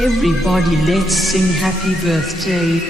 Everybody, let's sing happy birthday.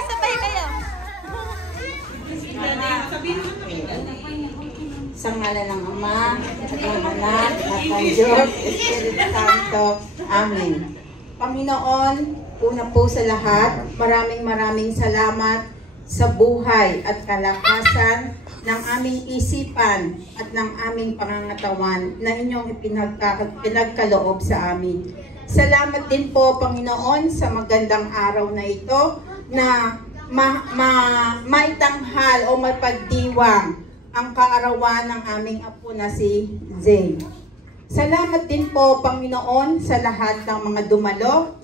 Sabay kayo. Sa ngalan ng Ama, at ng Anak, at ng Diyos, Espiritu Santo. Amen. Panginoon, una po sa lahat, maraming salamat sa buhay at kalakasan ng aming isipan at ng aming pangangatawan na inyong pinagkaloob sa amin. Salamat din po, Panginoon, sa magandang araw na ito na maitanghal o mapagdiwang ang kaarawan ng aming apo na si Zane. Salamat din po, Panginoon, sa lahat ng mga dumalo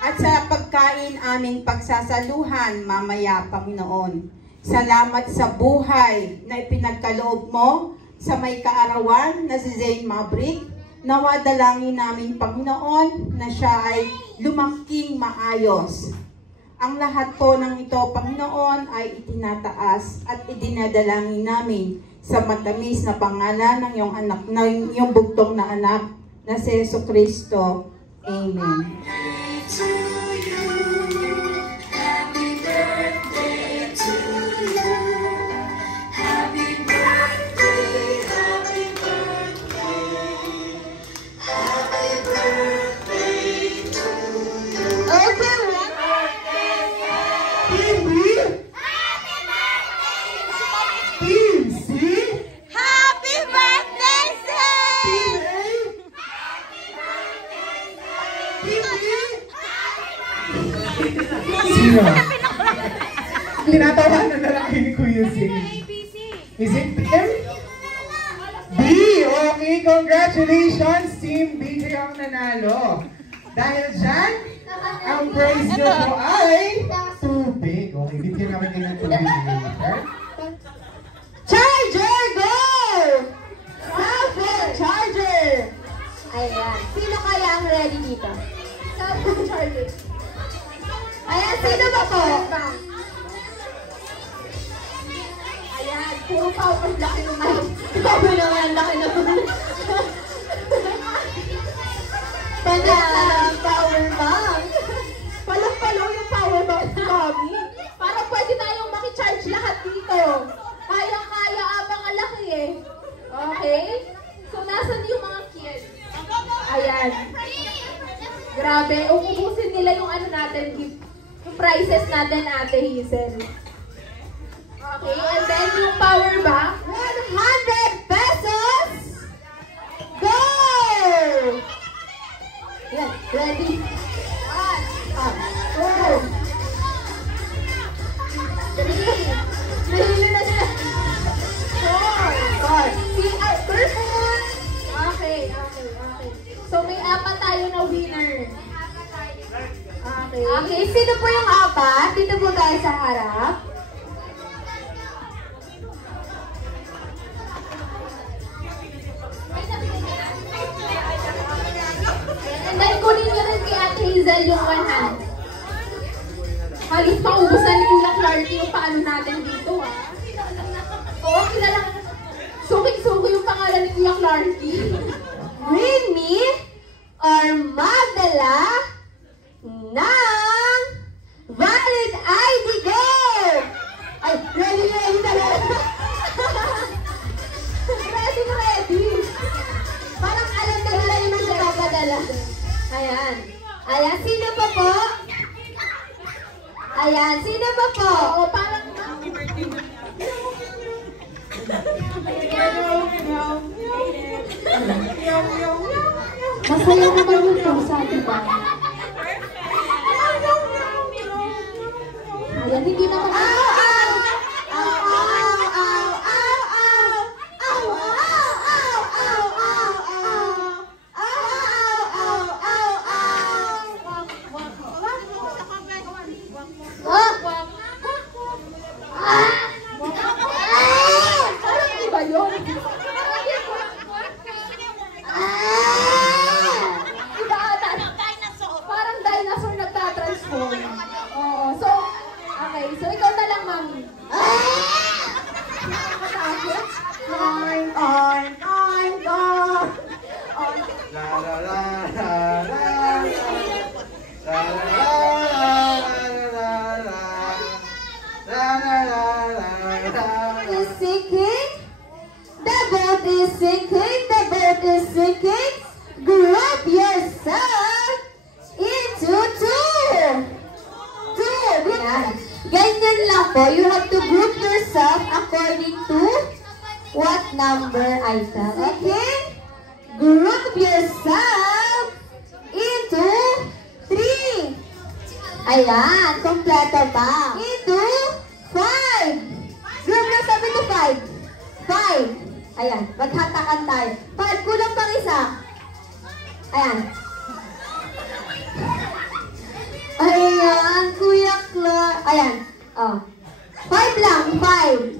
at sa pagkain aming pagsasaluhan mamaya, Panginoon. Salamat sa buhay na ipinagkaloob mo sa may kaarawan na si Zane Maverick. Nawa dalangin namin, Panginoon, na siya ay lumaking maayos. Ang lahat po ng ito, Panginoon, ay itinataas at idinadalangin namin sa matamis na pangalan ng iyong anak, ng iyong bugtong na anak na si Jesucristo. Amen. Sino? Tinatawanan na lang kayo ni Kuya Zane. Is it M? B! Okay, congratulations! Team BJ ang nanalo. Dahil dyan, ang prize nyo po ay tubig. Okay, bigyan namin kayo ng tubig later. Charger, go! Cellphone charger! Ayan. Sino kaya ang ready dito? Cellphone charger. Ayan, sino ba po? Ayan, puro power, laki naman. Power naman, laki naman. Ayan, power bank. Palang-palaw yung power bank ni Mami. Para pwede tayong makicharge lahat dito. Kaya-kaya abang alaki eh. Okay? So, nasan yung mga kids? Ayan. Grabe, uubusin nila yung ano natin, yung prices natin, Ate Hazel. Okay, and then yung power bank, 100 pesos! Go! Yan, ready? Go! 3, nahilo na sila. 4, perfect! Okay. So may apat tayo na winner. Okay, sino po yung apat? Dito po tayo sa harap. And then kunin nyo rin kay Ate Hazel yung 100. Halos paubusan ni Kuya Clarky yung paano natin dito, ha? Oo, kilala. Suking Sino pa po? Oo, parang... Masaya naman yung pusa, diba? Ayan, hindi naman... Parang iba yun. Iba ata. Parang dinosaur nagtatransform. Oo. So, okay. So, ikaw na lang, mami. Matakot? Oin, oin, oin, oin. Oin. La la la la la la la Is sinking. The boat is sinking. The boat is sinking. Group yourself into two. Yan. Ganyan lang po. You have to group yourself according to what number item. Okay? Group yourself into 3. Ayan. Kompleto pa. Into 5. Group yourself into 5. 5. Ayan. Maghatakan tayo. 5. Kulang pang isa. Ayan. Ayan. Kuya Clark. Ayan. Oh. 5 lang. 5.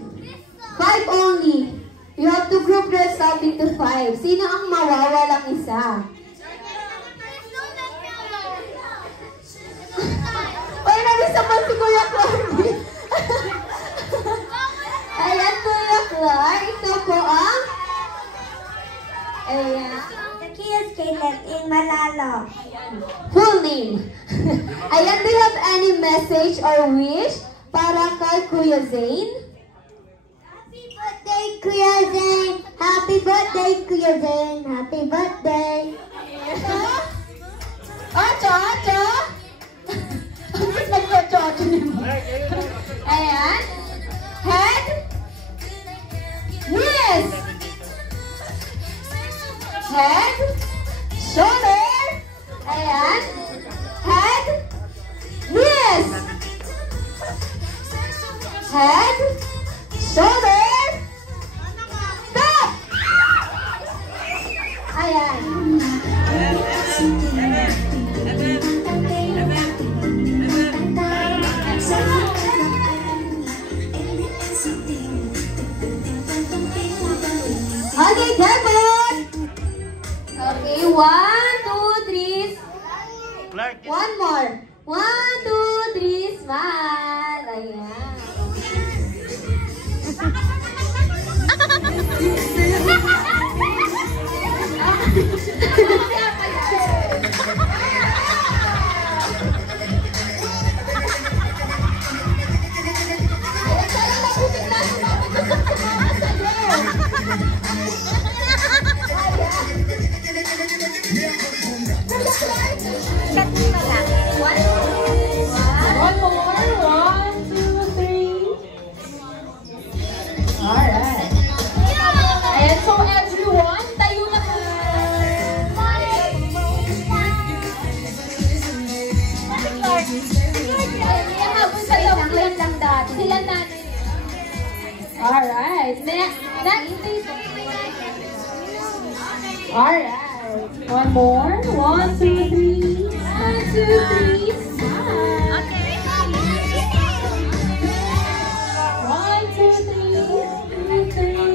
5 only. You have to group yourself into 5. Sino ang mawawalang isa? Ay, nabisa pa si Kuya Clark. Ayan, Kuya Clark. Ito po ang... Ayan. The kids Caleb in Malalo. Full name. Ayan, do you have any message or wish para kay Kuya Zane? Happy birthday, Kuya Zane! Happy birthday, Kuya Zane! Happy birthday! Acho, acho. Ang mas nagpa-chocho naman. Ayan. Head. Yes. Head. Shoulder. Ayan. Head. Yes. Head. Shoulder. Stop. Ayan. Okay, Kevin. Okay, 1, 2, 3. One more. 1, 2, 3, smile. Ayan. One more. 1, 2, 3. Alright. Ayan, so everyone, tayo na po. Ayan, habang tayo, plate lang dati. Sila natin. Alright. Next is... Alright. One more. 1, 2, 3. 1, 2, 3. Smile. Okay. 1, 2, 3. 3.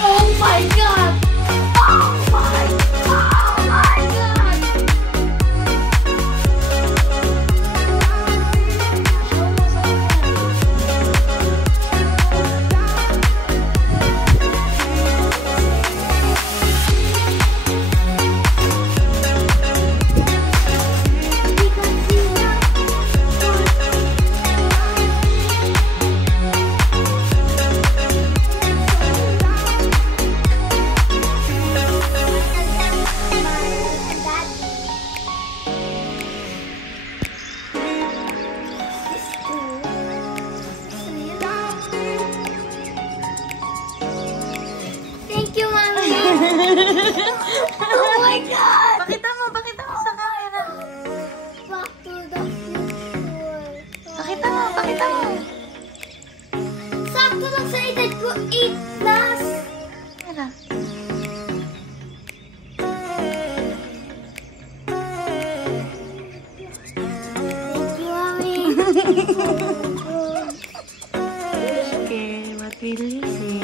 Oh my God! Oh my God! Thank you, Mommy. Oh my God! Pakita mo sa camera. Back to the future. Pakita mo. Sakto lang sa edad ko, 8 plus. Ano? Thank you, Mommy. Okay, what will you say?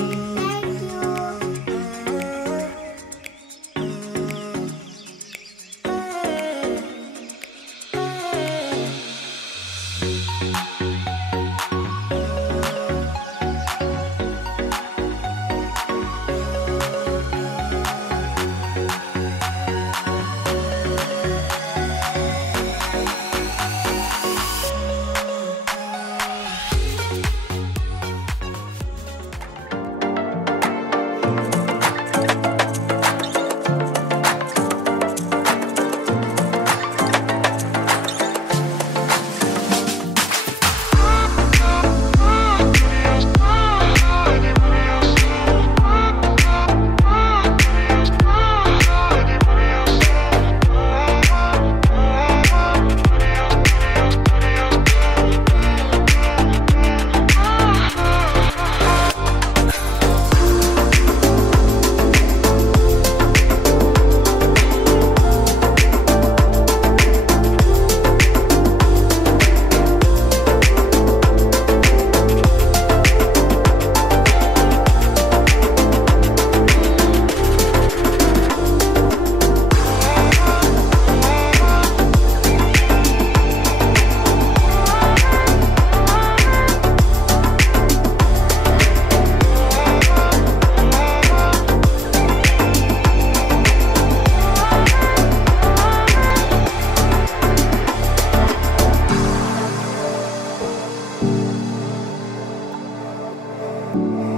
Thank you.